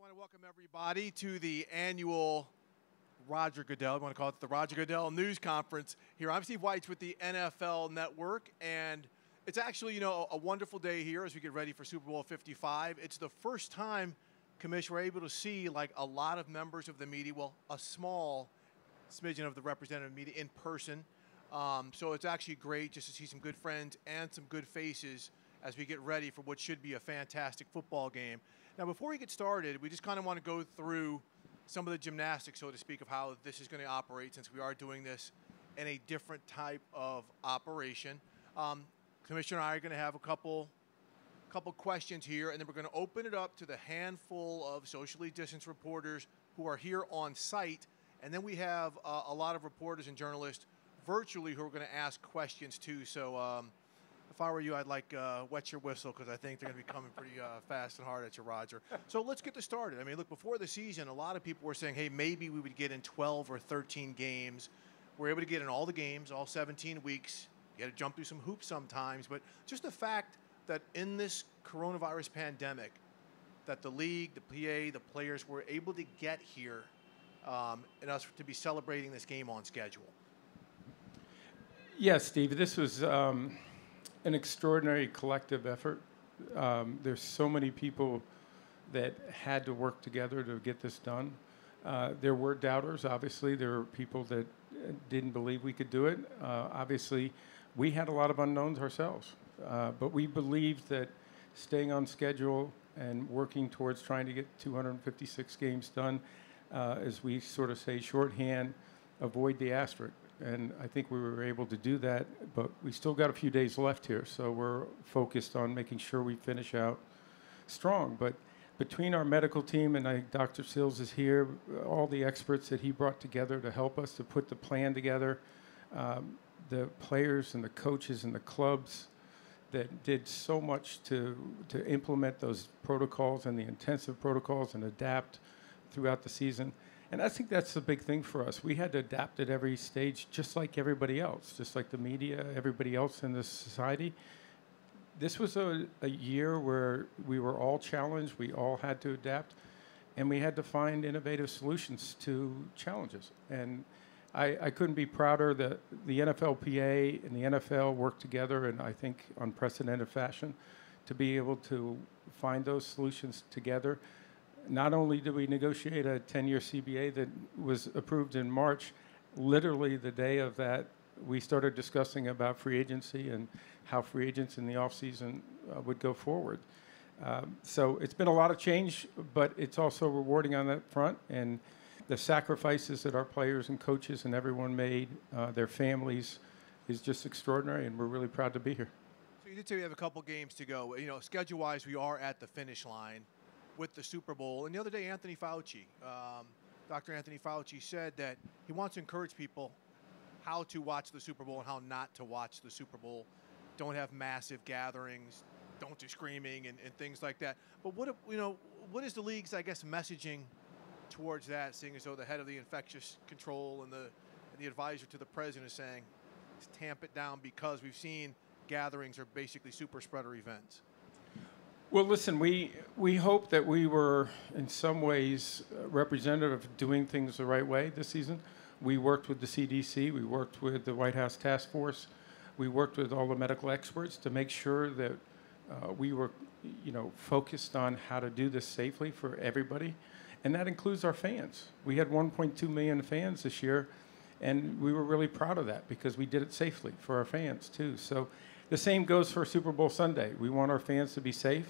want to welcome everybody to the annual Roger Goodell, I want to call it the Roger Goodell News Conference here. I'm Steve Weitz with the NFL Network, and it's actually, a wonderful day here as we get ready for Super Bowl 55. It's the first time, Commissioner, we're able to see like a lot of members of the media, well, a small smidgen of the representative media in person. So it's actually great just to see some good friends and some good faces as we get ready for what should be a fantastic football game. Now, before we get started, we just kind of want to go through some of the gymnastics, so to speak, of how this is going to operate, since we are doing this in a different type of operation. Commissioner and I are going to have a couple questions here, and then we're going to open it up to the handful of socially distanced reporters who are here on site. And then we have a lot of reporters and journalists virtually who are going to ask questions too. So if I were you, I'd wet your whistle, because I think they're going to be coming pretty fast and hard at you, Roger. So let's get this started. I mean, look, before the season, a lot of people were saying, hey, maybe we would get in 12 or 13 games. We're able to get in all the games, all 17 weeks. You had to jump through some hoops sometimes. But just the fact that in this coronavirus pandemic, that the league, the PA, the players were able to get here and us to be celebrating this game on schedule. Yes, Steve, this was an extraordinary collective effort. There's so many people that had to work together to get this done. There were doubters, obviously. There were people that didn't believe we could do it. Obviously, we had a lot of unknowns ourselves. But we believed that staying on schedule and working towards trying to get 256 games done, as we sort of say shorthand, avoid the asterisk. And I think we were able to do that, but we still got a few days left here, so we're focused on making sure we finish out strong. But between our medical team, and Dr. Sills is here, all the experts that he brought together to help us to put the plan together, the players and the coaches and the clubs that did so much to implement those protocols and the intensive protocols and adapt throughout the season. And I think that's the big thing for us. We had to adapt at every stage, just like everybody else, just like the media, everybody else in this society. This was a year where we were all challenged. We all had to adapt, and we had to find innovative solutions to challenges. And I couldn't be prouder that the NFLPA and the NFL worked together in, I think, unprecedented fashion to be able to find those solutions together. Not only did we negotiate a 10-year CBA that was approved in March, literally the day of that, we started discussing about free agency and how free agents in the offseason would go forward. So it's been a lot of change, but it's also rewarding on that front. And the sacrifices that our players and coaches and everyone made, their families, is just extraordinary, and we're really proud to be here. So you did say we have a couple games to go. Schedule-wise, we are at the finish line with the Super Bowl. And the other day, Anthony Fauci, Dr. Anthony Fauci, said that he wants to encourage people how to watch the Super Bowl and how not to watch the Super Bowl. Don't have massive gatherings, don't do screaming and things like that. But what is the league's, I guess, messaging towards that, seeing as though the head of the infectious control and the advisor to the president is saying, let's tamp it down because we've seen gatherings are basically super spreader events? Well, listen, we hope that we were in some ways representative of doing things the right way this season. We worked with the CDC, we worked with the White House Task Force, we worked with all the medical experts to make sure that we were, focused on how to do this safely for everybody, and that includes our fans. We had 1.2 million fans this year, and we were really proud of that because we did it safely for our fans too. So the same goes for Super Bowl Sunday. We want our fans to be safe.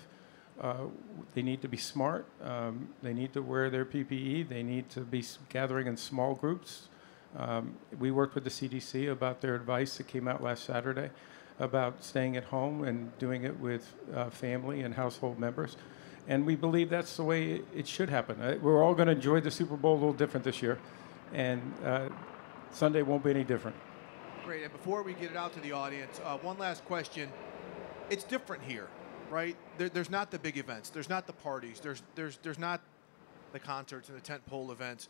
They need to be smart. They need to wear their PPE. They need to be gathering in small groups. We worked with the CDC about their advice that came out last Saturday about staying at home and doing it with family and household members. And we believe that's the way it should happen. We're all going to enjoy the Super Bowl a little different this year, and Sunday won't be any different. Great. And before we get it out to the audience, one last question. It's different here, right? There's not the big events. There's not the parties. There's not the concerts and the tentpole events.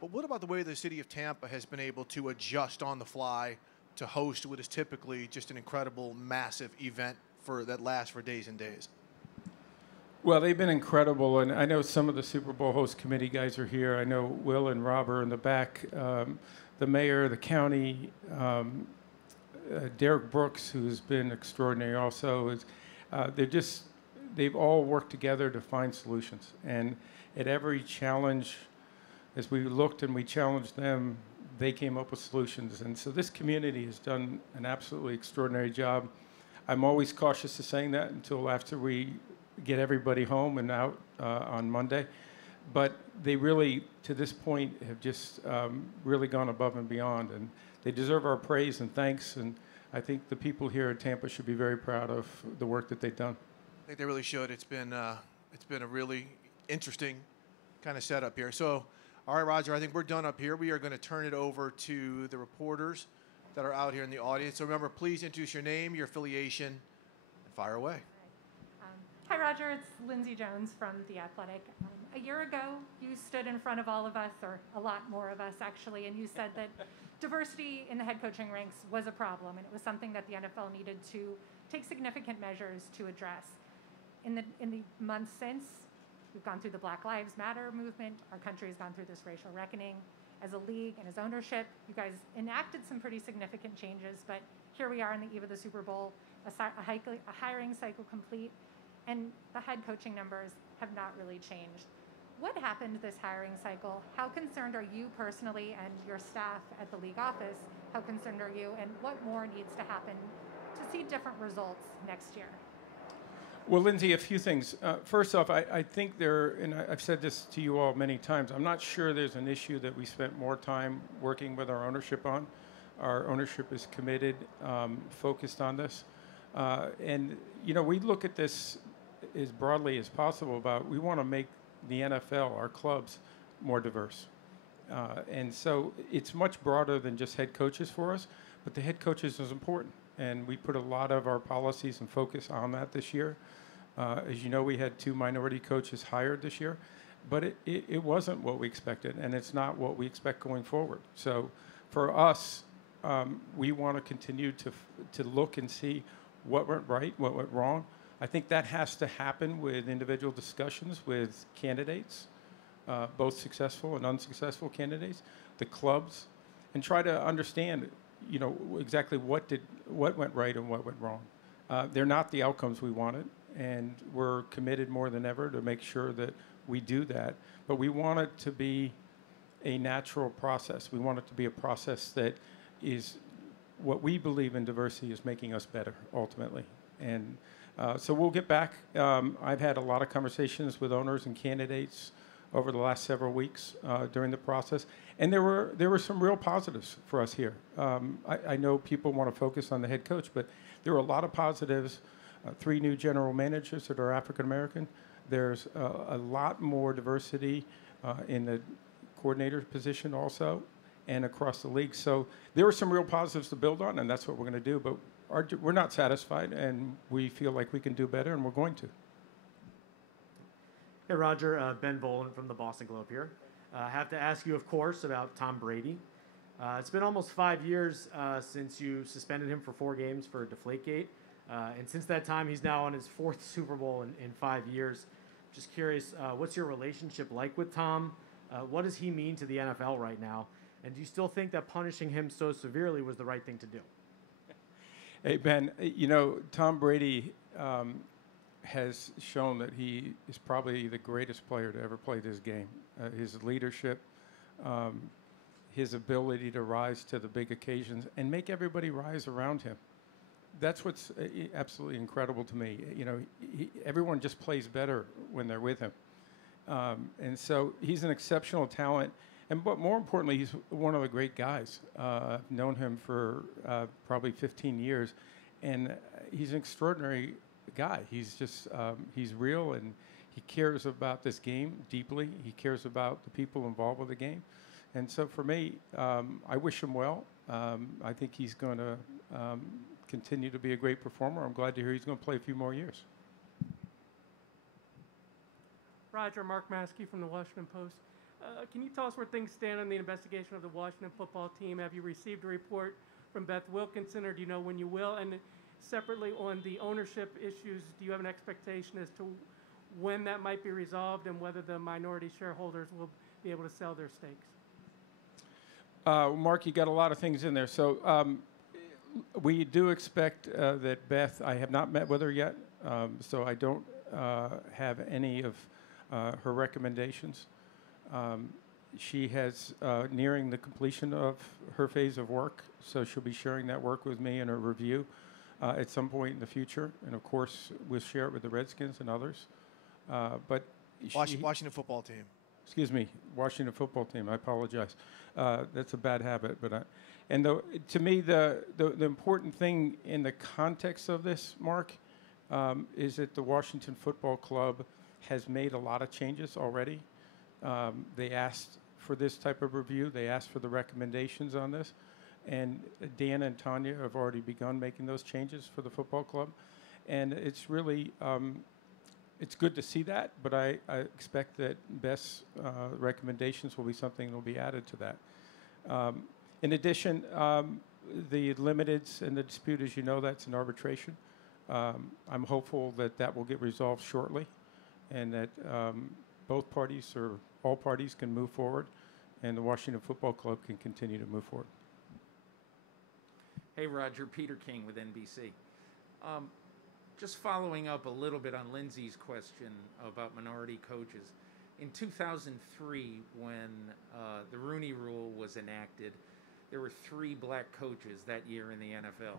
But what about the way the city of Tampa has been able to adjust on the fly to host what is typically just an incredible, massive event that lasts for days and days? Well, they've been incredible, and I know some of the Super Bowl host committee guys are here. I know Will and Rob are in the back. The mayor, the county, Derek Brooks, who's been extraordinary also, they've all worked together to find solutions. And at every challenge, as we looked and we challenged them, they came up with solutions. And so this community has done an absolutely extraordinary job. I'm always cautious of saying that until after we get everybody home and out on Monday. But they really, to this point, have just really gone above and beyond. And they deserve our praise and thanks. And I think the people here at Tampa should be very proud of the work that they've done. I think they really should. It's been a really interesting kind of setup here. So, all right, Roger, I think we're done up here. We are going to turn it over to the reporters that are out here in the audience. So remember, please introduce your name, your affiliation, and fire away. Hi, Roger. It's Lindsay Jones from The Athletic. A year ago, you stood in front of all of us, or a lot more of us actually, and you said that diversity in the head coaching ranks was a problem, and it was something that the NFL needed to take significant measures to address. In the months since, we've gone through the Black Lives Matter movement. Our country has gone through this racial reckoning. As a league and as ownership, you guys enacted some pretty significant changes, but here we are on the eve of the Super Bowl, a hiring cycle complete, and the head coaching numbers have not really changed. What happened this hiring cycle? How concerned are you personally and your staff at the league office? How concerned are you, and what more needs to happen to see different results next year? Well, Lindsay, a few things. First off, I think and I've said this to you all many times, I'm not sure there's an issue that we spent more time working with our ownership on. Our ownership is committed, focused on this. And, we look at this as broadly as possible about we want to make the NFL, our clubs, more diverse. And so it's much broader than just head coaches for us, but the head coaches is important. And we put a lot of our policies and focus on that this year. As you know, we had 2 minority coaches hired this year, but it wasn't what we expected, and it's not what we expect going forward. So for us, we want to continue to look and see what went right, what went wrong. I think that has to happen with individual discussions with candidates, both successful and unsuccessful candidates, the clubs, and try to understand exactly what went right and what went wrong. They're not the outcomes we wanted, and we're committed more than ever to make sure that we do that. But we want it to be a natural process. We want it to be a process that is what we believe in diversity is making us better, ultimately. And so we'll get back. I've had a lot of conversations with owners and candidates over the last several weeks during the process. And there were some real positives for us here. I know people want to focus on the head coach, but there were a lot of positives. 3 new general managers that are African American. There's a lot more diversity in the coordinator position also and across the league. So there were some real positives to build on, and that's what we're going to do. But we're not satisfied, and we feel like we can do better, and we're going to. Hey, Roger. Ben Volen from the Boston Globe here. I have to ask you, of course, about Tom Brady. It's been almost 5 years since you suspended him for 4 games for Deflategate. And since that time, he's now on his 4th Super Bowl in 5 years. Just curious, what's your relationship like with Tom? What does he mean to the NFL right now? And do you still think that punishing him so severely was the right thing to do? Hey, Ben, Tom Brady has shown that he is probably the greatest player to ever play this game. His leadership, his ability to rise to the big occasions and make everybody rise around him. That's what's absolutely incredible to me. Everyone just plays better when they're with him. And so he's an exceptional talent. But more importantly, he's one of the great guys. I've known him for probably 15 years. And he's an extraordinary guy. He's just, he's real, and he cares about this game deeply. He cares about the people involved with the game. And so for me, I wish him well. I think he's going to continue to be a great performer. I'm glad to hear he's going to play a few more years. Roger, Mark Maskey from the Washington Post. Can you tell us where things stand on the investigation of the Washington football team? Have you received a report from Beth Wilkinson, or do you know when you will? And separately, on the ownership issues, do you have an expectation as to when that might be resolved and whether the minority shareholders will be able to sell their stakes? Mark, you got a lot of things in there. So we do expect that Beth, I have not met with her yet, so I don't have any of her recommendations. She has nearing the completion of her phase of work, so she'll be sharing that work with me in a review at some point in the future. And of course, we'll share it with the Redskins and others. But Washington football team. Excuse me, Washington football team. I apologize. That's a bad habit. But to me, the important thing in the context of this, Mark, is that the Washington Football Club has made a lot of changes already. They asked for this type of review. They asked for the recommendations on this. And Dan and Tanya have already begun making those changes for the football club. And it's really, it's good to see that, but I expect that Beth's recommendations will be something that will be added to that. In addition, the limiteds and the dispute, as you know, that's an arbitration. I'm hopeful that that will get resolved shortly and that both parties or all parties can move forward and the Washington Football Club can continue to move forward. Hey, Roger, Peter King with NBC. Just following up a little bit on Lindsay's question about minority coaches. In 2003, when the Rooney Rule was enacted, there were 3 black coaches that year in the NFL.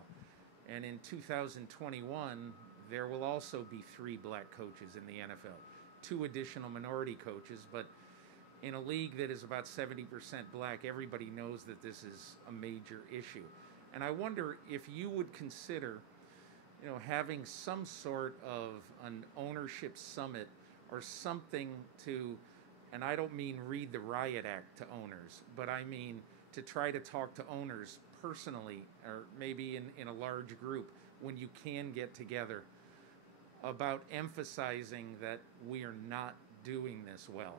And in 2021, there will also be 3 black coaches in the NFL. 2 additional minority coaches, but in a league that is about 70% black, everybody knows that this is a major issue. And I wonder if you would consider, having some sort of an ownership summit or something to, and I don't mean read the riot act to owners, but I mean to try to talk to owners personally or maybe in a large group when you can get together about emphasizing that we are not doing this well.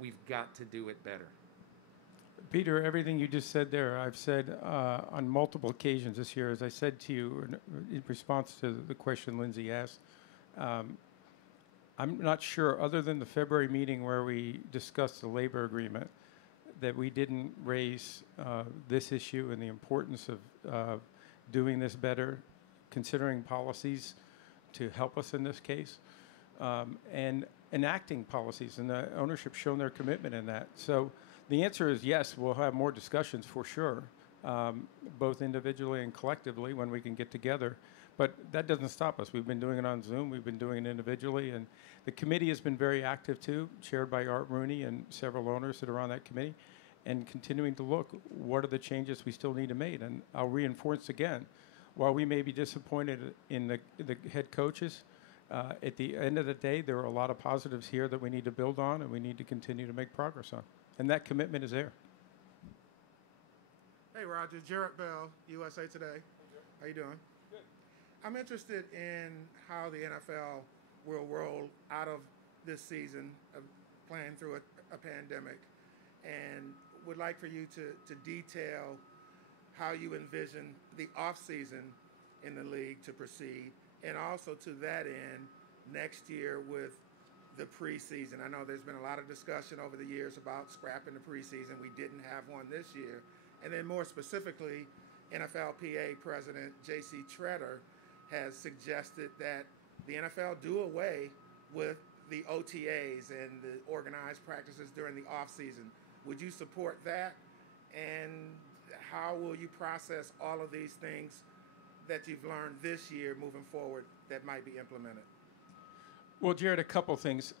We've got to do it better. Peter, everything you just said there, I've said on multiple occasions this year, as I said to you in response to the question Lindsay asked. I'm not sure, other than the February meeting where we discussed the labor agreement, that we didn't raise this issue and the importance of doing this better, considering policies to help us in this case, and enacting policies, and the ownership shown their commitment in that. So the answer is yes, we'll have more discussions for sure, both individually and collectively when we can get together. But that doesn't stop us. We've been doing it on Zoom. We've been doing it individually. And the committee has been very active too, chaired by Art Rooney and several owners that are on that committee, and continuing to look, what are the changes we still need to make? And I'll reinforce again, while we may be disappointed in the head coaches, at the end of the day, there are a lot of positives here that we need to build on and we need to continue to make progress on. And that commitment is there. Hey, Roger. Jarrett Bell, USA Today. How you doing? Good. I'm interested in how the NFL will roll out of this season of playing through a pandemic, and would like for you to detail how you envision the offseason in the league to proceed, and also to that end, next year with the preseason. I know there's been a lot of discussion over the years about scrapping the preseason. We didn't have one this year. And then more specifically, NFLPA President J.C. Tretter has suggested that the NFL do away with the OTAs and the organized practices during the offseason. Would you support that? And how will you process all of these things that you've learned this year moving forward that might be implemented? Well, Jared, a couple things.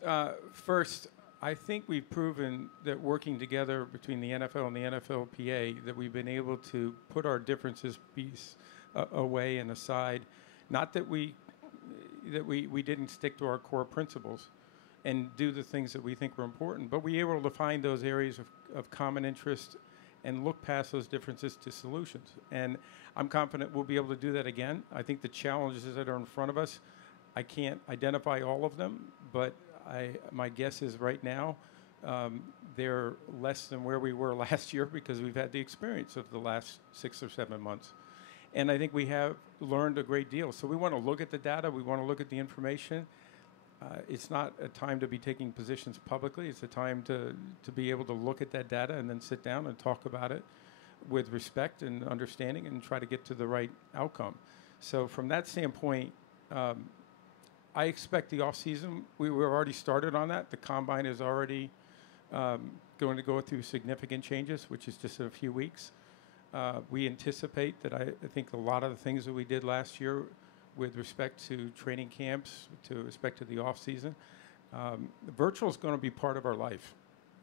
First, I think we've proven that working together between the NFL and the NFLPA, that we've been able to put our differences away and aside. Not that we didn't stick to our core principles and do the things that we think were important, but we were able to find those areas of common interest and look past those differences to solutions. And I'm confident we'll be able to do that again. I think the challenges that are in front of us, I can't identify all of them, but my guess is right now they're less than where we were last year because we've had the experience of the last 6 or 7 months. And I think we have learned a great deal. So we want to look at the data. We want to look at the information. It's not a time to be taking positions publicly. It's a time to be able to look at that data and then sit down and talk about it with respect and understanding and try to get to the right outcome. So from that standpoint, I expect the offseason, we've already started on that. The combine is already going to go through significant changes, which is just in a few weeks. We anticipate that I think a lot of the things that we did last year with respect to training camps, to respect to the offseason, virtual is going to be part of our life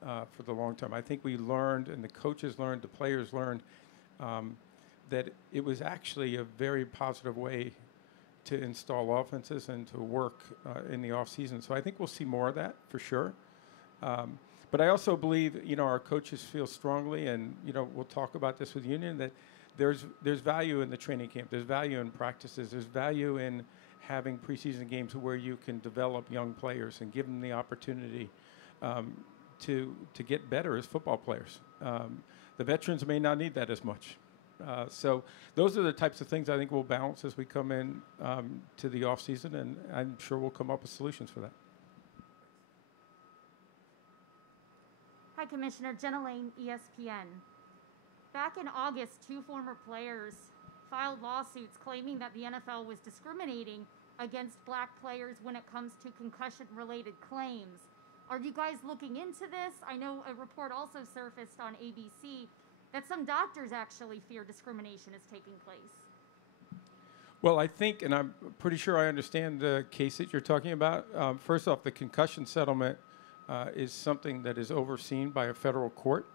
for the long term. I think we learned, and the coaches learned, the players learned, that it was actually a very positive way to install offenses and to work in the offseason. So I think we'll see more of that for sure. But I also believe, our coaches feel strongly, and, we'll talk about this with Union, that there's value in the training camp. There's value in practices. There's value in having preseason games where you can develop young players and give them the opportunity to get better as football players. The veterans may not need that as much. So those are the types of things I think we'll balance as we come in to the offseason, and I'm sure we'll come up with solutions for that. Hi, Commissioner. Jenna Lane, ESPN. Back in August, 2 former players filed lawsuits claiming that the NFL was discriminating against black players when it comes to concussion-related claims. Are you guys looking into this? I know a report also surfaced on ABC that some doctors actually fear discrimination is taking place. Well, I think, and I'm pretty sure I understand the case that you're talking about. First off, the concussion settlement is something that is overseen by a federal court.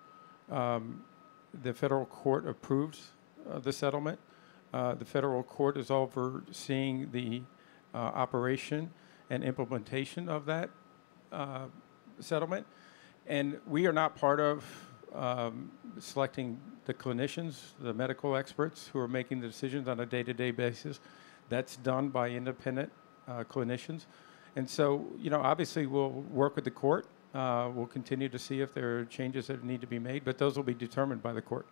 The federal court approved the settlement. The federal court is overseeing the operation and implementation of that settlement. And we are not part of selecting the clinicians, the medical experts who are making the decisions on a day-to-day basis. That's done by independent clinicians. And so, obviously we'll work with the court. We'll continue to see if there are changes that need to be made, but those will be determined by the court.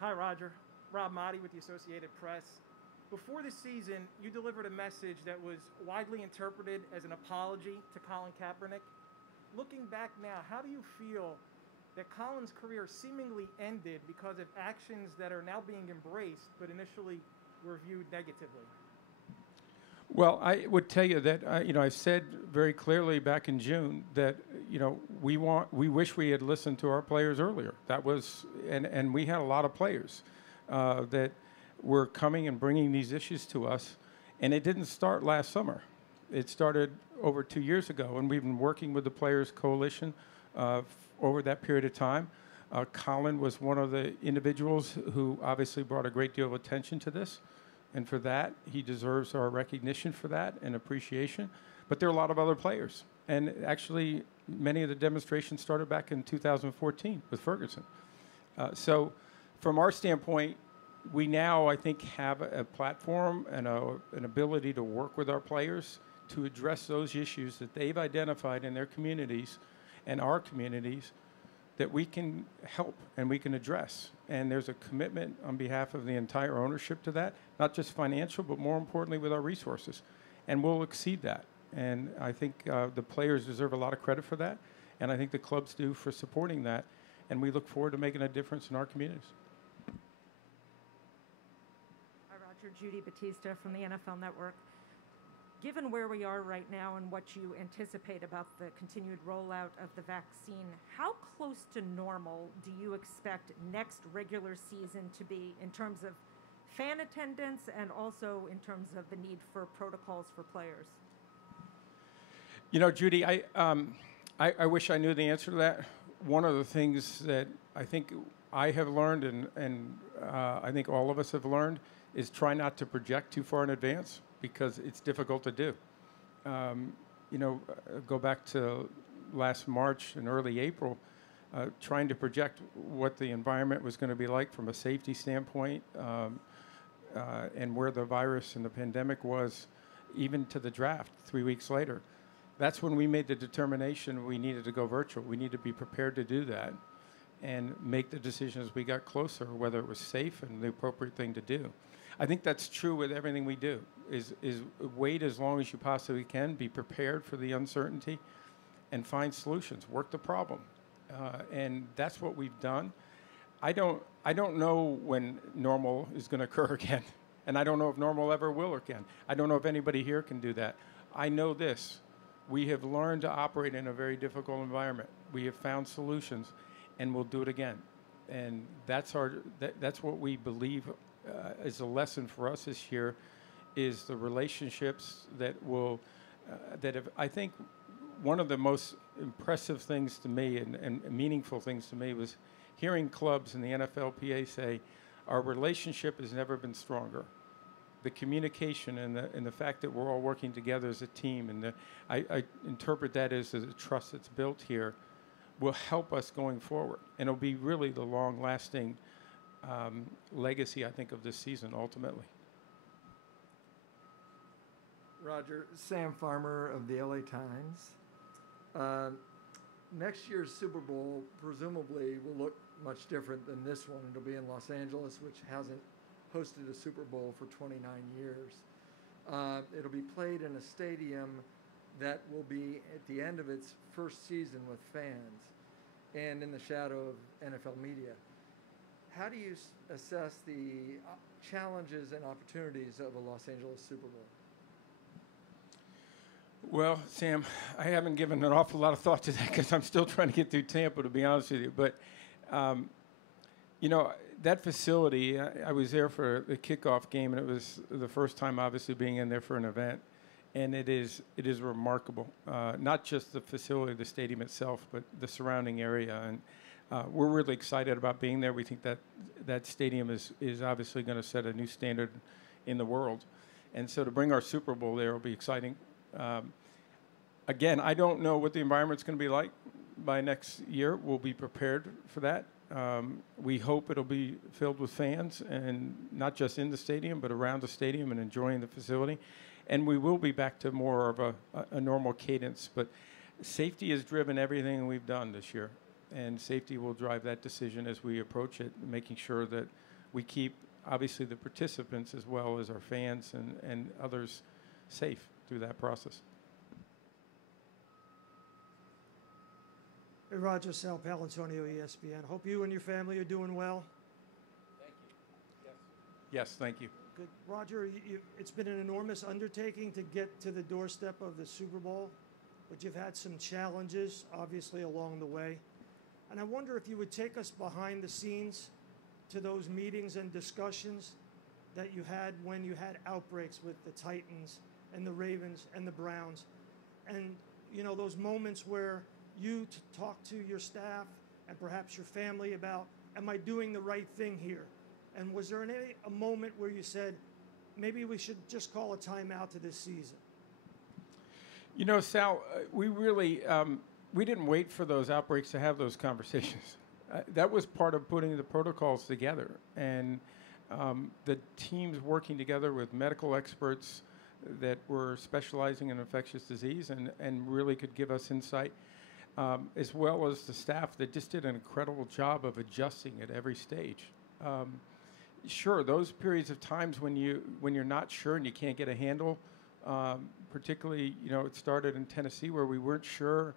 Hi, Roger. Rob Motti with the Associated Press. Before the season, you delivered a message that was widely interpreted as an apology to Colin Kaepernick. Looking back now, how do you feel that Colin's career seemingly ended because of actions that are now being embraced but initially were viewed negatively? Well, I would tell you that I said very clearly back in June that we wish we had listened to our players earlier. That was, and we had a lot of players that were coming and bringing these issues to us, and it didn't start last summer. It started over 2 years ago, and we've been working with the Players Coalition over that period of time. Colin was one of the individuals who obviously brought a great deal of attention to this. And for that, he deserves our recognition for that and appreciation. But there are a lot of other players. And actually, many of the demonstrations started back in 2014 with Ferguson. So from our standpoint, we now, I think, have a platform and an ability to work with our players to address those issues that they've identified in their communities and our communities that we can help and we can address. And there's a commitment on behalf of the entire ownership to that, not just financial, but more importantly with our resources. And we'll exceed that. And I think the players deserve a lot of credit for that. And I think the clubs do for supporting that. And we look forward to making a difference in our communities. Hi, Roger. Judy Batista from the NFL Network. Given where we are right now and what you anticipate about the continued rollout of the vaccine, how close to normal do you expect next regular season to be in terms of fan attendance and also in terms of the need for protocols for players? Judy, I wish I knew the answer to that. One of the things that I think I have learned and I think all of us have learned is try not to project too far in advance, because it's difficult to do. Go back to last March and early April, trying to project what the environment was going to be like from a safety standpoint and where the virus and the pandemic was, even to the draft 3 weeks later. That's when we made the determination we needed to go virtual. We need to be prepared to do that and make the decision as we got closer, whether it was safe and the appropriate thing to do. I think that's true with everything we do, is wait as long as you possibly can, be prepared for the uncertainty, and find solutions, work the problem. And that's what we've done. I don't know when normal is going to occur again, and I don't know if normal ever will again. I don't know if anybody here can do that. I know this. We have learned to operate in a very difficult environment. We have found solutions, and we'll do it again. And that's what we believe is a lesson for us this year, is the relationships that will, I think one of the most impressive things to me and meaningful things to me was hearing clubs in the NFLPA say, our relationship has never been stronger. The communication and the fact that we're all working together as a team, and I interpret that as the trust that's built here, will help us going forward. And it'll be really the long-lasting legacy, I think, of this season ultimately. Roger, Sam Farmer of the LA Times. Next year's Super Bowl presumably will look much different than this one. It'll be in Los Angeles, which hasn't hosted a Super Bowl for 29 years. It'll be played in a stadium that will be at the end of its first season with fans and in the shadow of NFL media. How do you assess the challenges and opportunities of a Los Angeles Super Bowl? Well, Sam, I haven't given an awful lot of thought to that because I'm still trying to get through Tampa, to be honest with you. But, that facility, I was there for the kickoff game, and it was the first time, obviously, being in there for an event. And it is remarkable, not just the facility, the stadium itself, but the surrounding area. And we're really excited about being there. We think that stadium is obviously going to set a new standard in the world. And so to bring our Super Bowl there will be exciting. Again, I don't know what the environment's going to be like by next year. We'll be prepared for that. We hope it'll be filled with fans, and not just in the stadium, but around the stadium and enjoying the facility. And we will be back to more of a normal cadence. But safety has driven everything we've done this year, and safety will drive that decision as we approach it, making sure that we keep, obviously, the participants as well as our fans and others safe through that process. Hey, Roger, Sal Palantonio, ESPN. Hope you and your family are doing well. Thank you. Yes, thank you. Good. Roger, it's been an enormous undertaking to get to the doorstep of the Super Bowl, but you've had some challenges, obviously, along the way. And I wonder if you would take us behind the scenes to those meetings and discussions that you had when you had outbreaks with the Titans and the Ravens and the Browns. And, those moments where you talk to your staff and perhaps your family about, am I doing the right thing here? And was there a moment where you said, maybe we should just call a timeout to this season? Sal, we really, we didn't wait for those outbreaks to have those conversations. That was part of putting the protocols together. And the teams working together with medical experts that were specializing in infectious disease and really could give us insight, as well as the staff that just did an incredible job of adjusting at every stage. Sure, those periods of times when you're not sure and you can't get a handle, particularly, it started in Tennessee where we weren't sure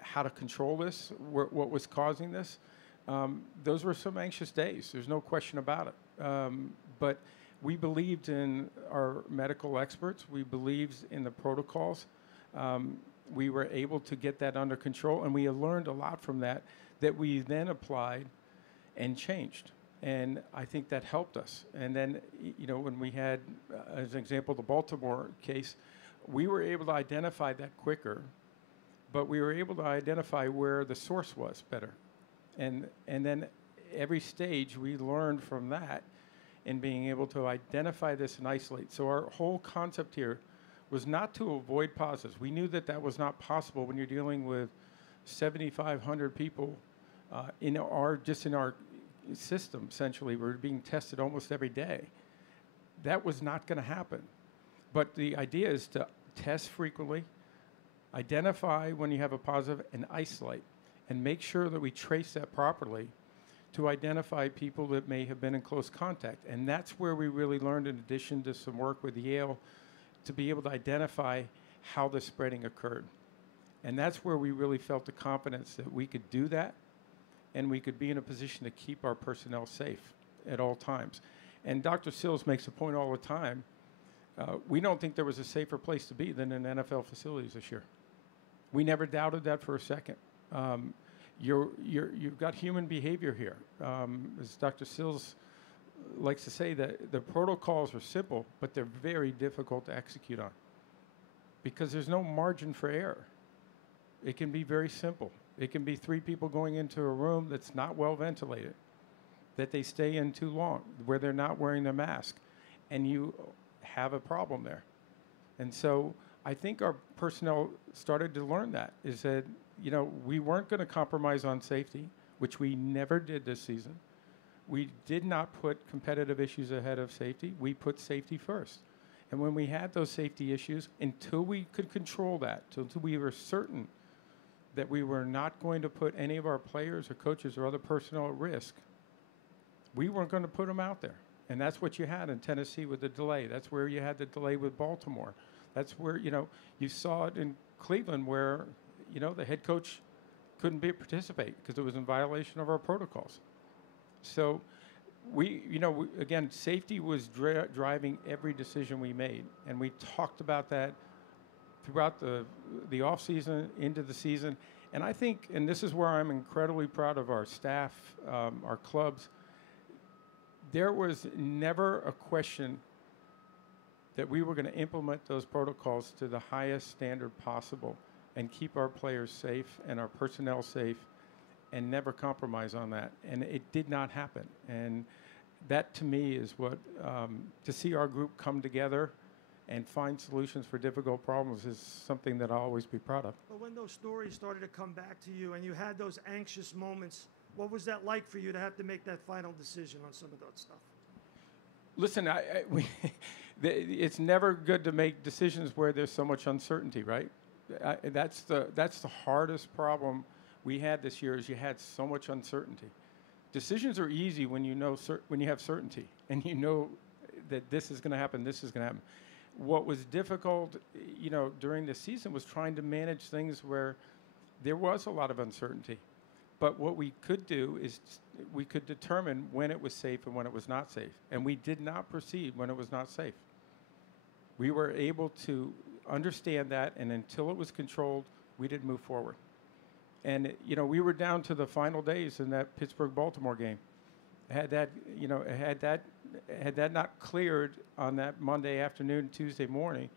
how to control this, what was causing this. Those were some anxious days. There's no question about it. But we believed in our medical experts. We believed in the protocols. We were able to get that under control, and we have learned a lot from that we then applied and changed. And I think that helped us. And then, when we had, as an example, the Baltimore case, we were able to identify that quicker, but we were able to identify where the source was better. And then every stage we learned from that in being able to identify this and isolate. So our whole concept here was not to avoid positives. We knew that was not possible when you're dealing with 7,500 people in our system, essentially. We're being tested almost every day. That was not going to happen. But the idea is to test frequently, identify when you have a positive, and isolate, and make sure that we trace that properly to identify people that may have been in close contact. And that's where we really learned, in addition to some work with Yale, to be able to identify how the spreading occurred. And that's where we really felt the confidence that we could do that, and we could be in a position to keep our personnel safe at all times. And Dr. Sills makes a point all the time. We don't think there was a safer place to be than in NFL facilities this year. We never doubted that for a second. You've got human behavior here. As Dr. Sills likes to say, that the protocols are simple, but they're very difficult to execute on because there's no margin for error. It can be very simple. It can be 3 people going into a room that's not well ventilated, that they stay in too long, where they're not wearing their mask, and you have a problem there. And so I think our personnel started to learn that, is that, you know, we weren't going to compromise on safety, which we never did this season. We did not put competitive issues ahead of safety. We put safety first. And when we had those safety issues, until we could control that, until we were certain that we were not going to put any of our players or coaches or other personnel at risk, we weren't going to put them out there. And that's what you had in Tennessee with the delay. That's where you had the delay with Baltimore. That's where, you know, you saw it in Cleveland where, you know, the head coach couldn't participate because it was in violation of our protocols. So again, safety was driving every decision we made. And we talked about that throughout the off season, into the season. And I think, and this is where I'm incredibly proud of our staff, our clubs, there was never a question that we were going to implement those protocols to the highest standard possible and keep our players safe and our personnel safe and never compromise on that. And it did not happen. And that, to me, is what, to see our group come together and find solutions for difficult problems is something that I'll always be proud of. But when those stories started to come back to you and you had those anxious moments, what was that like for you to have to make that final decision on some of that stuff? Listen, it's never good to make decisions where there's so much uncertainty, right? That's the hardest problem we had this year, is you had so much uncertainty. Decisions are easy when you know when you have certainty and you know that this is going to happen, this is going to happen. What was difficult, you know, during the season was trying to manage things where there was a lot of uncertainty. But what we could do is we could determine when it was safe and when it was not safe. And we did not proceed when it was not safe. We were able to understand that, and until it was controlled, we didn't move forward. And, you know, we were down to the final days in that Pittsburgh-Baltimore game. Had that not cleared on that Monday afternoon, Tuesday morning,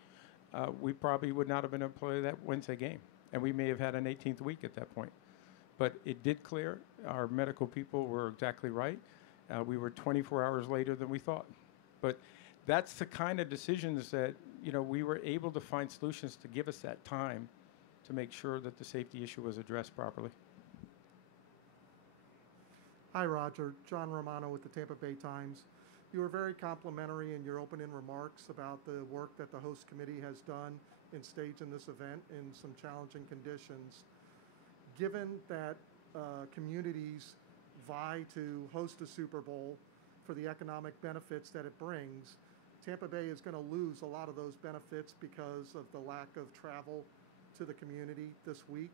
we probably would not have been able to play that Wednesday game. And we may have had an 18th week at that point. But it did clear. Our medical people were exactly right. We were 24 hours later than we thought. But that's the kind of decisions that, you know, we were able to find solutions to give us that time to make sure that the safety issue was addressed properly. Hi, Roger. John Romano with the Tampa Bay Times. You were very complimentary in your opening remarks about the work that the host committee has done in staging this event in some challenging conditions. Given that communities vie to host a Super Bowl for the economic benefits that it brings, Tampa Bay is going to lose a lot of those benefits because of the lack of travel to the community this week.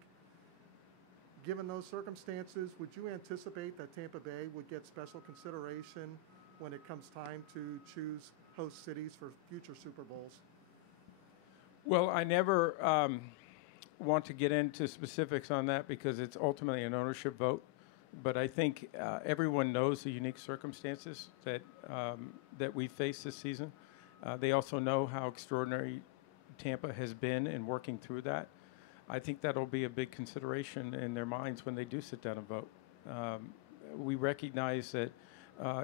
Given those circumstances, would you anticipate that Tampa Bay would get special consideration when it comes time to choose host cities for future Super Bowls? Well, I never want to get into specifics on that because it's ultimately an ownership vote. But I think everyone knows the unique circumstances that we face this season. They also know how extraordinary Tampa has been in working through that. I think that'll be a big consideration in their minds when they do sit down and vote. We recognize that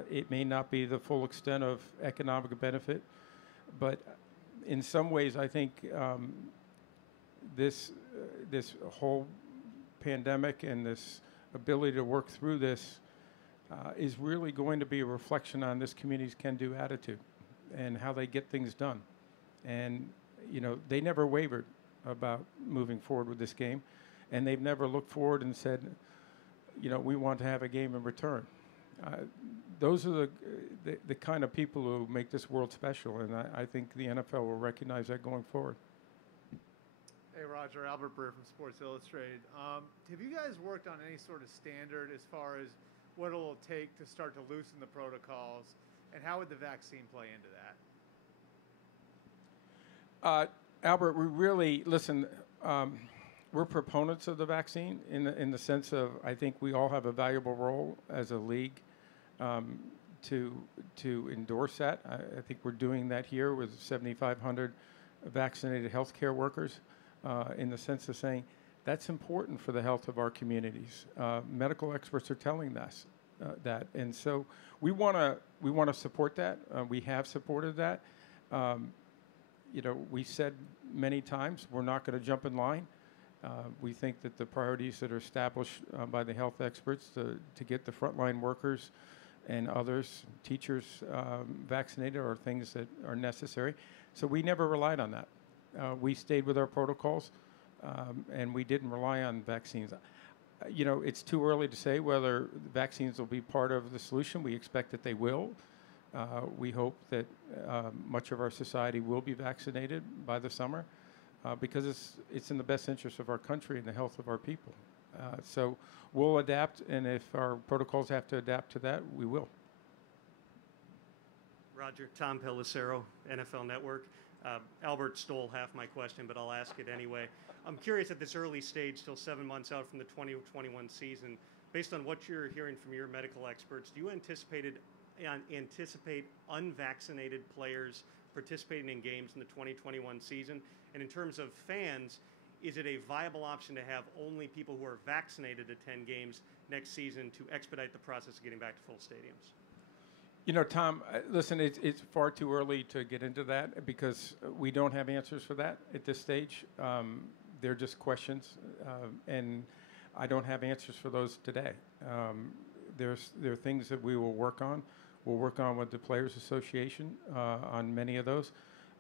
it may not be the full extent of economic benefit, but in some ways, I think this whole pandemic and this ability to work through this is really going to be a reflection on this community's can-do attitude and how they get things done. And, you know, they never wavered about moving forward with this game, and they've never looked forward and said, you know, we want to have a game in return. Those are the kind of people who make this world special, and I think the NFL will recognize that going forward. Hey, Roger, Albert Breer from Sports Illustrated. Have you guys worked on any sort of standard as far as what it'll take to start to loosen the protocols, and how would the vaccine play into that? Albert, we really listen. We're proponents of the vaccine in the sense of I think we all have a valuable role as a league to endorse that. I think we're doing that here with 7,500 vaccinated healthcare workers in the sense of saying that's important for the health of our communities. Medical experts are telling us that, and so we want to support that. We have supported that. We said many times we're not going to jump in line. We think that the priorities that are established by the health experts to get the frontline workers and others, teachers, vaccinated are things that are necessary. So we never relied on that. We stayed with our protocols, and we didn't rely on vaccines. It's too early to say whether vaccines will be part of the solution. We expect that they will. We hope that much of our society will be vaccinated by the summer because it's in the best interest of our country and the health of our people. So we'll adapt, and if our protocols have to adapt to that, we will. Roger, Tom Pellicero, NFL Network. Albert stole half my question, but I'll ask it anyway. I'm curious at this early stage, still 7 months out from the 2021 season, based on what you're hearing from your medical experts, do you anticipate unvaccinated players participating in games in the 2021 season? And in terms of fans, is it a viable option to have only people who are vaccinated attend games next season to expedite the process of getting back to full stadiums? Tom, listen, it's far too early to get into that because we don't have answers for that at this stage. They're just questions, and I don't have answers for those today. There are things that we will work on. We'll work on with the Players Association on many of those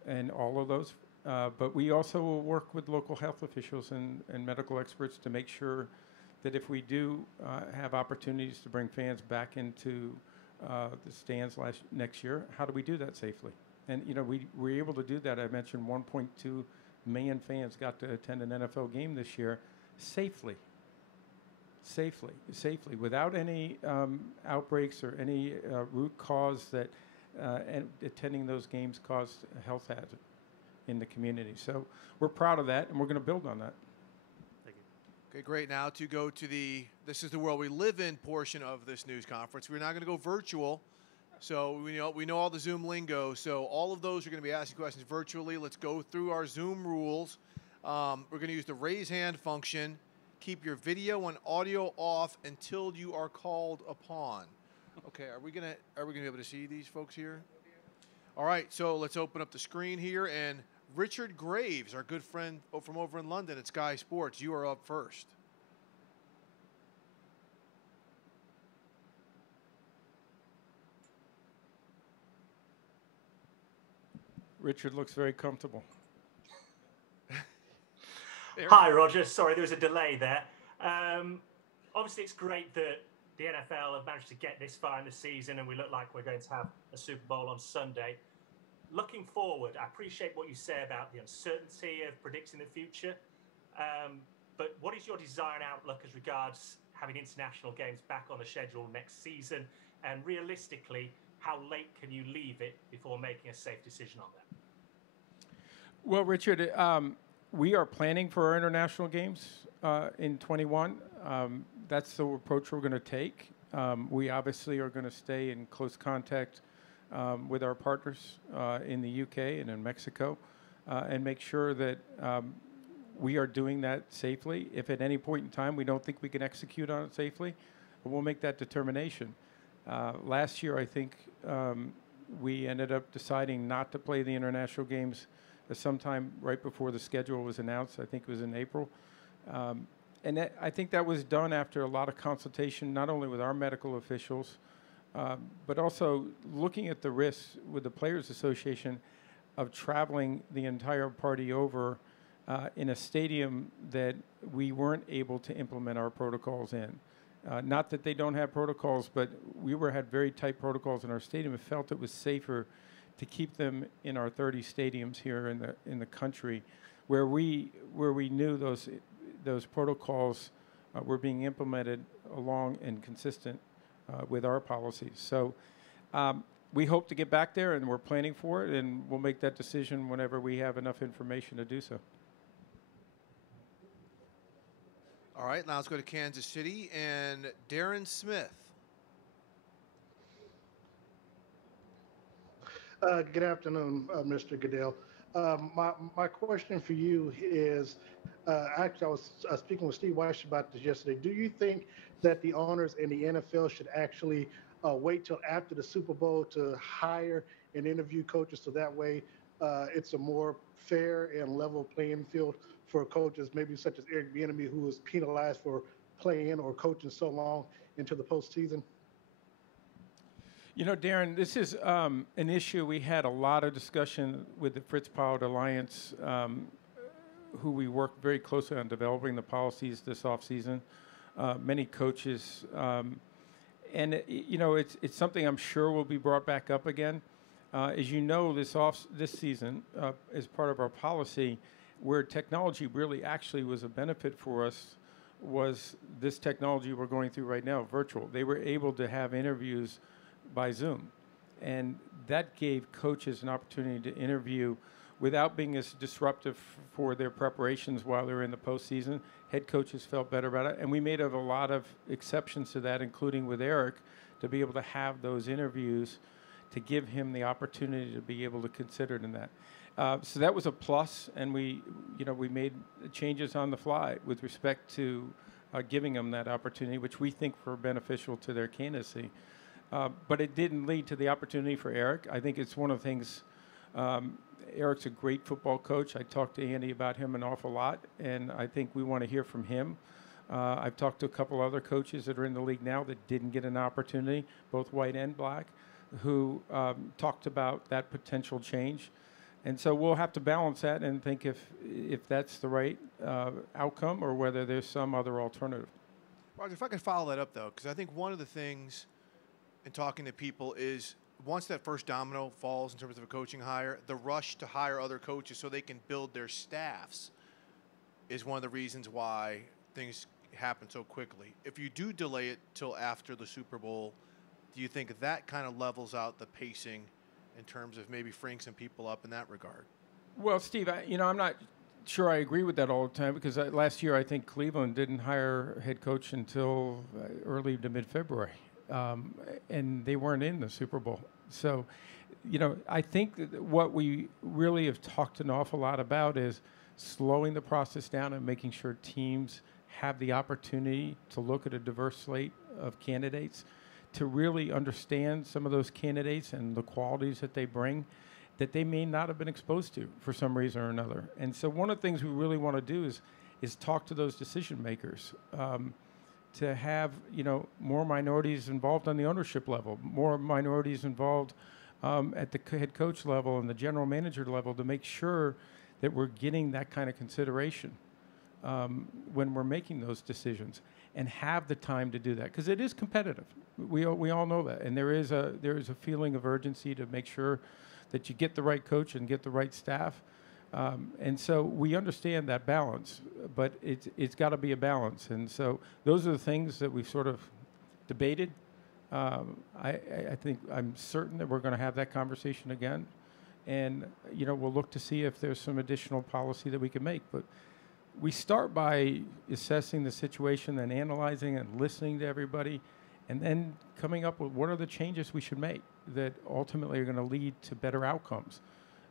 and all of those. But we also will work with local health officials and medical experts to make sure that if we do have opportunities to bring fans back into the stands next year, how do we do that safely? And, we were able to do that. I mentioned 1.2 million fans got to attend an NFL game this year safely, without any outbreaks or any root cause that attending those games caused a health hazard in the community. So we're proud of that, and we're going to build on that. Thank you. Okay, great. Now to go to the "This is the world we live in" portion of this news conference. We're not going to go virtual, so we know all the Zoom lingo. So all of those are going to be asking questions virtually. Let's go through our Zoom rules. We're going to use the raise hand function. Keep your video and audio off until you are called upon. Okay, are we gonna be able to see these folks here? All right, so let's open up the screen here, and Richard Graves, our good friend from over in London at Sky Sports, you are up first. Richard looks very comfortable. Hi, Roger. Sorry, there was a delay there. Obviously, it's great that the NFL have managed to get this far in the season, and we look like we're going to have a Super Bowl on Sunday. Looking forward, I appreciate what you say about the uncertainty of predicting the future. But what is your desire and outlook as regards having international games back on the schedule next season? And realistically, how late can you leave it before making a safe decision on that? Well, Richard, we are planning for our international games in 21. That's the approach we're going to take. We obviously are going to stay in close contact with our partners in the UK and in Mexico and make sure that we are doing that safely. If at any point in time we don't think we can execute on it safely, we'll make that determination. Last year, I think we ended up deciding not to play the international games sometime right before the schedule was announced. I think it was in April. And I think that was done after a lot of consultation, not only with our medical officials, but also looking at the risks with the Players Association of traveling the entire party over in a stadium that we weren't able to implement our protocols in. Not that they don't have protocols, but had very tight protocols in our stadium and felt it was safer to keep them in our 30 stadiums here in the country, where we knew those protocols were being implemented along and consistent with our policies. So we hope to get back there, and we're planning for it, and we'll make that decision whenever we have enough information to do so. All right, now let's go to Kansas City and Darren Smith. Good afternoon, Mr. Goodell. My question for you is, actually, I was speaking with Steve Weiss about this yesterday. Do you think that the owners in the NFL should actually wait till after the Super Bowl to hire and interview coaches, so that way it's a more fair and level playing field for coaches, maybe such as Eric Bieniemy, who was penalized for playing or coaching so long into the postseason? You know, Darren, this is an issue. We had a lot of discussion with the Fritz Pollard Alliance, who we worked very closely on developing the policies this offseason. Many coaches, and it's something I'm sure will be brought back up again. As you know, this season, as part of our policy, where technology really actually was a benefit for us, was this technology we're going through right now, virtual. They were able to have interviews by Zoom, and that gave coaches an opportunity to interview without being as disruptive for their preparations while they were in the postseason. Head coaches felt better about it, and we made a lot of exceptions to that, including with Eric, to be able to have those interviews to give him the opportunity to be able to consider it in that. So that was a plus, and we made changes on the fly with respect to giving them that opportunity, which we think were beneficial to their candidacy. But it didn't lead to the opportunity for Eric. I think it's one of the things. Eric's a great football coach. I talked to Andy about him an awful lot, and I think we want to hear from him. I've talked to a couple other coaches that are in the league now that didn't get an opportunity, both white and black, who talked about that potential change. And so we'll have to balance that and think if that's the right outcome or whether there's some other alternative. Roger, if I could follow that up, though, because I think one of the things in talking to people is once that first domino falls in terms of a coaching hire, the rush to hire other coaches so they can build their staffs is one of the reasons why things happen so quickly. If you do delay it till after the Super Bowl, do you think that kind of levels out the pacing in terms of maybe freeing some people up in that regard? Well, Steve, I'm not sure I agree with that all the time, because last year I think Cleveland didn't hire a head coach until early to mid-February, and they weren't in the Super Bowl. So, I think that what we really have talked an awful lot about is slowing the process down and making sure teams have the opportunity to look at a diverse slate of candidates, to really understand some of those candidates and the qualities that they bring that they may not have been exposed to for some reason or another. And so one of the things we really want to do is talk to those decision makers, to have more minorities involved on the ownership level, more minorities involved at the head coach level and the general manager level, to make sure that we're getting that kind of consideration when we're making those decisions, and have the time to do that, because it is competitive. We all know that, and there is a feeling of urgency to make sure that you get the right coach and get the right staff, and so we understand that balance, but it's got to be a balance, and so those are the things that we've sort of debated. I think I'm certain that we're going to have that conversation again, and we'll look to see if there's some additional policy that we can make, but we start by assessing the situation and analyzing and listening to everybody, and then coming up with what are the changes we should make that ultimately are going to lead to better outcomes,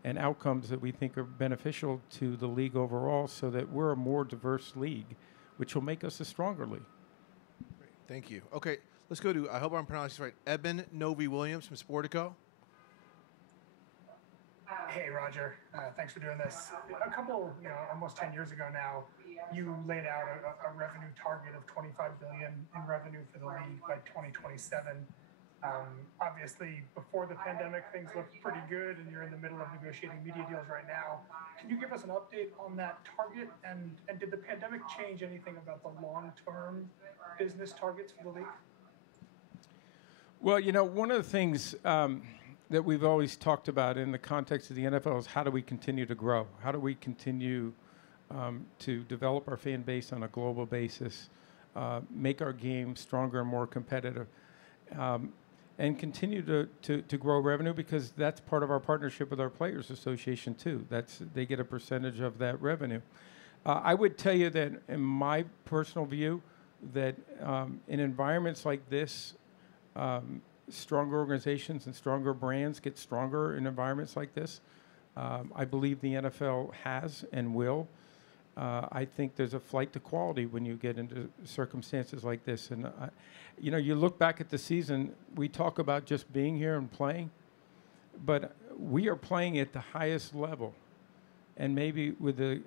and outcomes that we think are beneficial to the league overall, so that we're a more diverse league, which will make us a stronger league. Great. Thank you. Okay, let's go to, I hope I'm pronouncing this right, Eben Novi-Williams from Sportico. Hey, Roger. Thanks for doing this. A couple, almost 10 years ago now, you laid out a revenue target of $25 billion in revenue for the league by 2027. Obviously, before the pandemic, things looked pretty good, and you're in the middle of negotiating media deals right now. Can you give us an update on that target? And did the pandemic change anything about the long-term business targets for the league? Well, one of the things that we've always talked about in the context of the NFL is how do we continue to grow? How do we continue to develop our fan base on a global basis, make our game stronger and more competitive, and continue to grow revenue, because that's part of our partnership with our Players Association too. They get a percentage of that revenue. I would tell you that in my personal view, that in environments like this, stronger organizations and stronger brands get stronger in environments like this. I believe the NFL has and will. I think there's a flight to quality when you get into circumstances like this. And, you look back at the season, we talk about just being here and playing, but we are playing at the highest level, and maybe with a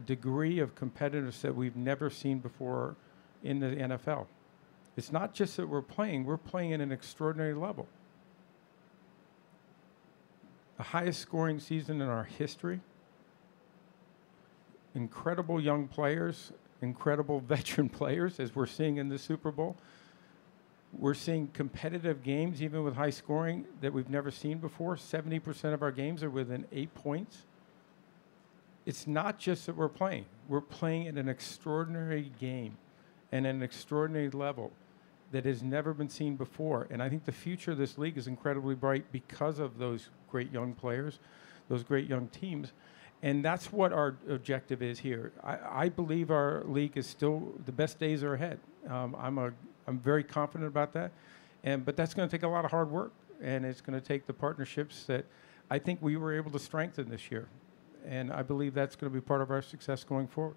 degree of competitiveness that we've never seen before in the NFL. It's not just that we're playing at an extraordinary level. The highest scoring season in our history. Incredible young players, incredible veteran players, as we're seeing in the Super Bowl. We're seeing competitive games, even with high scoring, that we've never seen before. 70% of our games are within 8 points. It's not just that we're playing at an extraordinary game and an extraordinary level that has never been seen before. And I think the future of this league is incredibly bright because of those great young players, those great young teams. And that's what our objective is here. I believe our league is still, the best days are ahead. I'm very confident about that. But that's going to take a lot of hard work, and it's going to take the partnerships that I think we were able to strengthen this year. And I believe that's going to be part of our success going forward.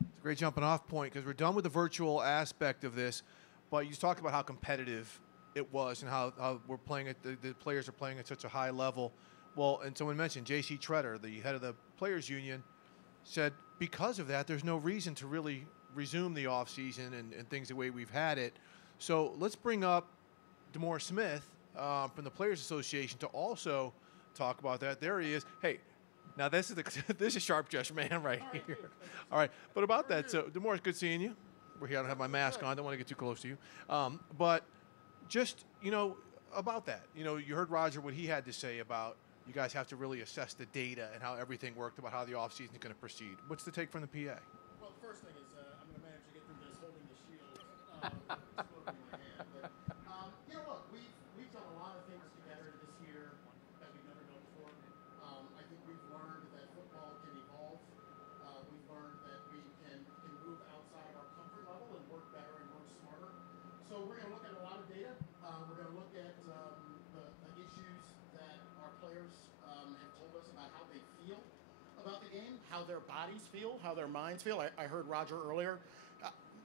It's a great jumping off point, because we're done with the virtual aspect of this, but you talked about how competitive it was and how we're playing at the players are playing at such a high level. Well, and someone mentioned J.C. Tretter, the head of the Players Union, said because of that, there's no reason to really resume the offseason and things the way we've had it. So let's bring up DeMaurice Smith from the Players Association to also talk about that. There he is. Hey, now this is Sharp Dressed Man right here. All right, but about that, so DeMaurice, good seeing you. We're here. I don't have my mask on. I don't want to get too close to you. But just, about that, you heard Roger, what he had to say about you guys have to really assess the data and how everything worked, about how the offseason is going to proceed. What's the take from the PA? Well, the first thing is I'm going to manage to get through this holding the shield. It's floating in my hand. But, look, we've done a lot of things together this year that we've never done before. I think we've learned that football can evolve. We've learned that we can move outside our comfort level and work better and work smarter. So we're going to look at a lot of data. We're going to look at the issues that our players have told us about how they feel about the game, how their bodies feel, how their minds feel. I heard Roger earlier.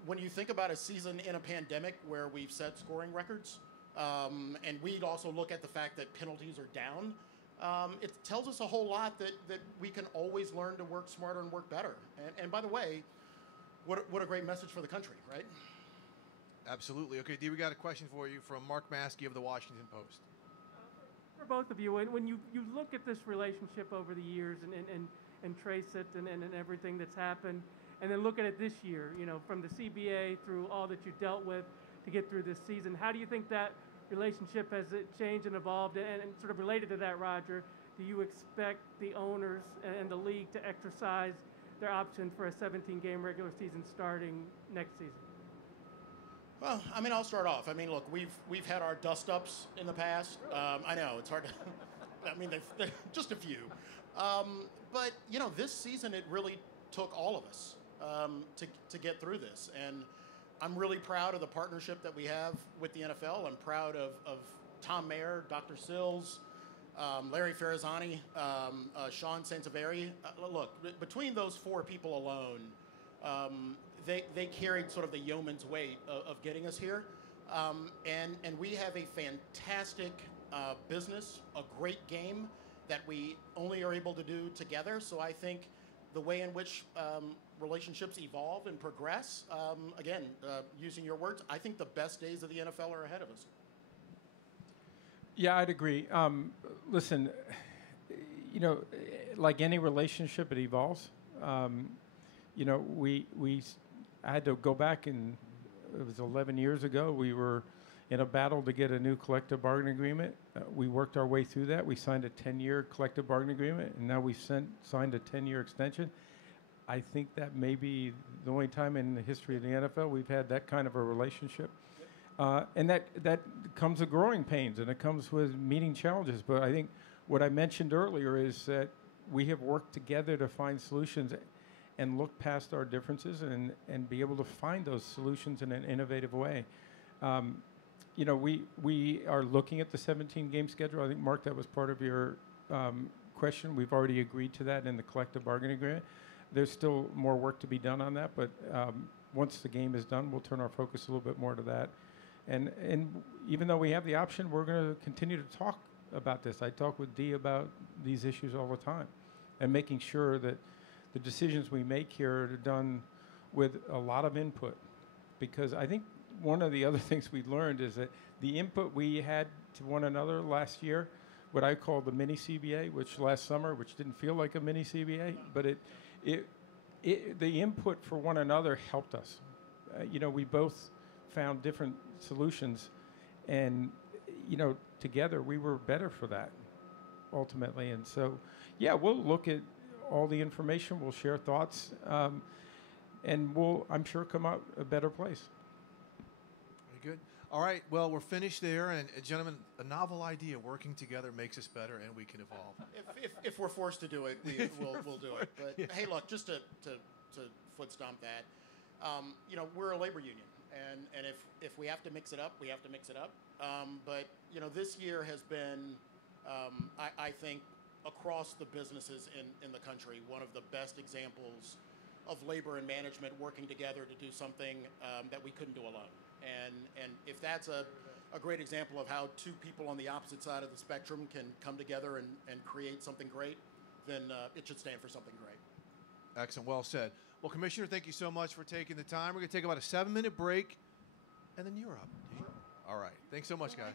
When you think about a season in a pandemic where we've set scoring records, and we'd also look at the fact that penalties are down, it tells us a whole lot that we can always learn to work smarter and work better. And by the way, what a great message for the country, right? Absolutely. Okay, Dee, we got a question for you from Mark Maskey of the Washington Post. For both of you, when you look at this relationship over the years and trace it and everything that's happened, and then look at it this year, from the CBA through all that you dealt with to get through this season, how do you think that relationship has it changed and evolved? And sort of related to that, Roger, do you expect the owners and the league to exercise their option for a 17-game regular season starting next season? Well, I'll start off. Look, we've had our dust-ups in the past. I know, it's hard to... they're just a few. But, this season, it really took all of us to get through this. And I'm really proud of the partnership that we have with the NFL. I'm proud of Tom Mayer, Dr. Sills, Larry Ferrazzani, Sean Sansevieri. Look, between those four people alone, they carried sort of the yeoman's weight of getting us here. And we have a fantastic business, a great game that we only are able to do together. So I think the way in which relationships evolve and progress, again, using your words, I think the best days of the NFL are ahead of us. Yeah, I'd agree. Listen, you know, like any relationship, it evolves. You know, I had to go back, and it was 11 years ago. We were in a battle to get a new collective bargaining agreement. We worked our way through that. We signed a 10-year collective bargaining agreement, and now we've signed a 10-year extension. I think that may be the only time in the history of the NFL we've had that kind of a relationship. And that comes with growing pains, and it comes with meeting challenges. But I think what I mentioned earlier is that we have worked together to find solutions and look past our differences and be able to find those solutions in an innovative way. You know, we are looking at the 17-game schedule. I think, Mark, that was part of your question. We've already agreed to that in the collective bargaining agreement. There's still more work to be done on that, but once the game is done, we'll turn our focus a little bit more to that. And even though we have the option, we're going to continue to talk about this. I talk with Dee about these issues all the time and making sure that the decisions we make here are done with a lot of input. Because I think one of the other things we learned is that the input we had to one another last year, what I call the mini CBA, which last summer, which didn't feel like a mini CBA, but the input for one another helped us. You know, we both found different solutions, and you know, together we were better for that ultimately. And so, yeah, we'll look at all the information, we'll share thoughts, and we'll, I'm sure, come out a better place. Very good. All right, well, we're finished there, and gentlemen, a novel idea, working together makes us better, and we can evolve. If we're forced to do it, we'll do it. But yeah. Hey, look, just to foot stomp that, you know, we're a labor union, and if we have to mix it up, we have to mix it up. But you know, this year has been, I think, across the businesses in the country, one of the best examples of labor and management working together to do something that we couldn't do alone. And if that's a great example of how two people on the opposite side of the spectrum can come together and create something great, then it should stand for something great. Excellent. Well said. Well, Commissioner, thank you so much for taking the time. We're going to take about a 7-minute break, and then you're up. All right. Thanks so much, guys.